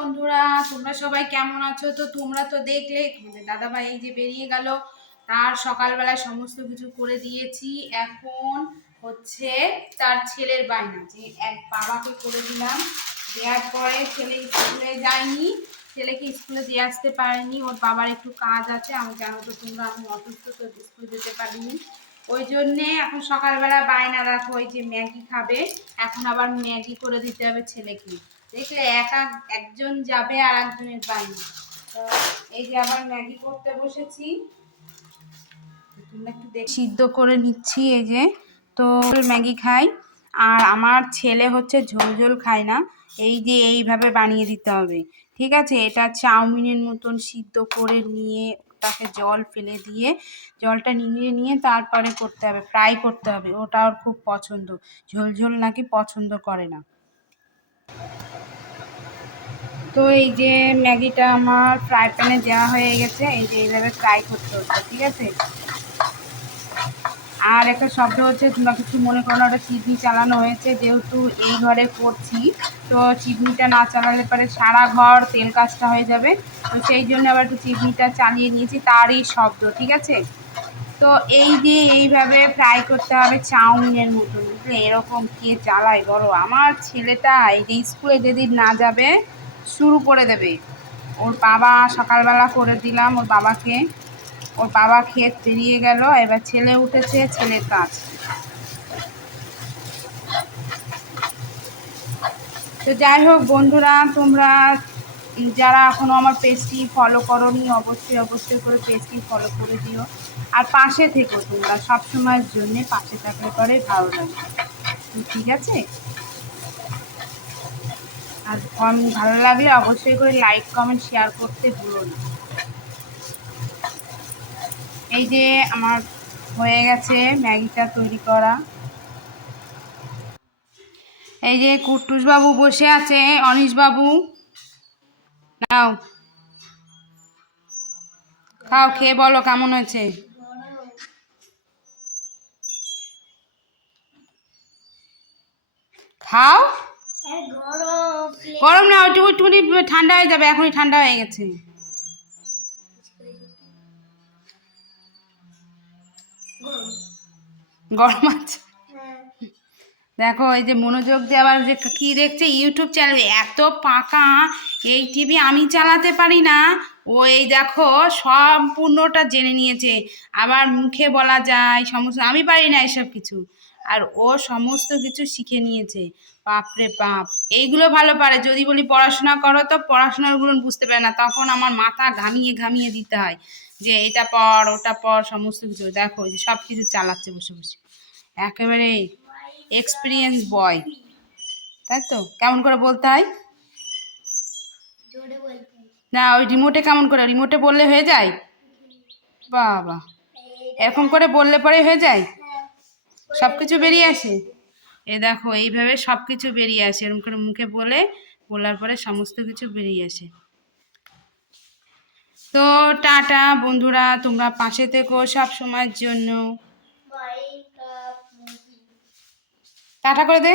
বন্ধুরা, তোমরা সবাই কেমন আছো? তো তোমরা তো দেখলে তোমাদের দাদাভাই এই যে বেরিয়ে গেল, তার সকালবেলায় সমস্ত কিছু করে দিয়েছি। এখন হচ্ছে তার ছেলের বায়না, যে এক বাবাকে করে দিলাম। দেওয়ার পরে ছেলে স্কুলে যায়নি, ছেলেকে স্কুলে দিয়ে আসতে পারেনি, ওর বাবার একটু কাজ আছে। আমি জানো তো তোমরা, আমি অসুস্থ, তো স্কুলে যেতে পারিনি। ওই জন্যে এখন সকালবেলা বায়না রাখো, ওই যে ম্যাগি খাবে। এখন আবার ম্যাগি করে দিতে হবে ছেলেকে। দেখলে একজন যাবে আর একজনের বায়না। তো এই যে আবার ম্যাগি করতে বসেছি, তোমরা একটু সিদ্ধ করে নিচ্ছি। এই যে তো ম্যাগি খাই, আর আমার ছেলে হচ্ছে ঝোল ঝোল খায় না। এই যে এইভাবে বানিয়ে দিতে হবে, ঠিক আছে? এটা চাউমিনের মতন সিদ্ধ করে নিয়ে তাকে জল ফেলে দিয়ে জলটা নিংড়ে নিয়ে তারপরে করতে হবে, ফ্রাই করতে হবে। ওটা ওর খুব পছন্দ, ঝোল ঝোল নাকি পছন্দ করে না। তো এই যে ম্যাগিটা আমার ফ্রাই প্যানে দেওয়া হয়ে গেছে, এই যে এইভাবে ফ্রাই করতে হচ্ছে, ঠিক আছে? আর একটা শব্দ হচ্ছে, তোমরা কিছু মনে করো না, ওটা চিমনি চালানো হয়েছে, যেহেতু এই ঘরে করছি, তো চিমনিটা না চালালে পরে সারা ঘর তেল কাজটা হয়ে যাবে। তো সেই জন্য আবার একটু চিমনিটা চালিয়ে নিয়েছি, তারই শব্দ, ঠিক আছে? তো এই যে এইভাবে ফ্রাই করতে হবে চাউমিনের মতো, বুঝলে? এরকম কে চালায় বড়? আমার ছেলেটা এই যে স্কুলে যেদিন না যাবে শুরু করে দেবে। ওর বাবা সকালবেলা করে দিলাম ওর বাবাকে, ওর বাবা ক্ষেত বেরিয়ে গেল, এবার ছেলে উঠেছে, ছেলের কাজ। তো যাই হোক বন্ধুরা, তোমরা যারা এখনও আমার পেজটি ফলো করোনি, অবশ্যই অবশ্যই করে পেজটি ফলো করে দিও। আর পাশে থেকো, তোমরা সবসময়ের জন্যে পাশে থাকলে পরে ভালো লাগে, ঠিক আছে? আর ভালো লাগলে অবশ্যই করে লাইক কমেন্ট শেয়ার করতে ভুলো না। এই যে আমার হয়ে গেছে ম্যাগিটা তৈরি করা। এই যে কুট্টুস বাবু বসে আছে, অনিশ বাবু নাও খাও, খেয়ে বলো কেমন হয়েছে। খাও। গরম না, ওইটুকু একটুখানি ঠান্ডা হয়ে যাবে, এখনই ঠান্ডা হয়ে গেছে। গরম আছে। দেখো এই যে মনোযোগ দিয়ে আবার যে কি দেখছে, ইউটিউব চ্যানেল, এত পাকা এই টিভি আমি চালাতে পারি না। ও এই দেখো সম্পূর্ণটা জেনে নিয়েছে, আবার মুখে বলা যায় সমস্ত, আমি পারি না এসব কিছু, আর ও সমস্ত কিছু শিখে নিয়েছে। বাপরে বাপ, এইগুলো ভালো পারে। যদি বলি পড়াশোনা করো, তো পড়াশোনাগুলো বুঝতে পারে না, তখন আমার মাথা ঘামিয়ে ঘামিয়ে দিতে হয় যে এটা পড় ওটা পড়, সমস্ত কিছু। দেখো যে সব কিছু চালাচ্ছে বসে বসে, একেবারে এক্সপিরিয়েন্স বয়, তাই তো? কেমন করে বলতে হয় না, ওই রিমোটে কেমন করে, রিমোটে বললে হয়ে যায়? বাবা, এরকম করে বললে পরে হয়ে যায়, সব কিছু বেরিয়ে আসে। এ দেখো এইভাবে সব কিছু বেরিয়ে আসে, এরকম করে মুখে বলার পরে সমস্ত কিছু বেরিয়ে আসে। তো টাটা বন্ধুরা, তোমরা পাশে থেকো সব সময়ের জন্য। টাটা করে দে।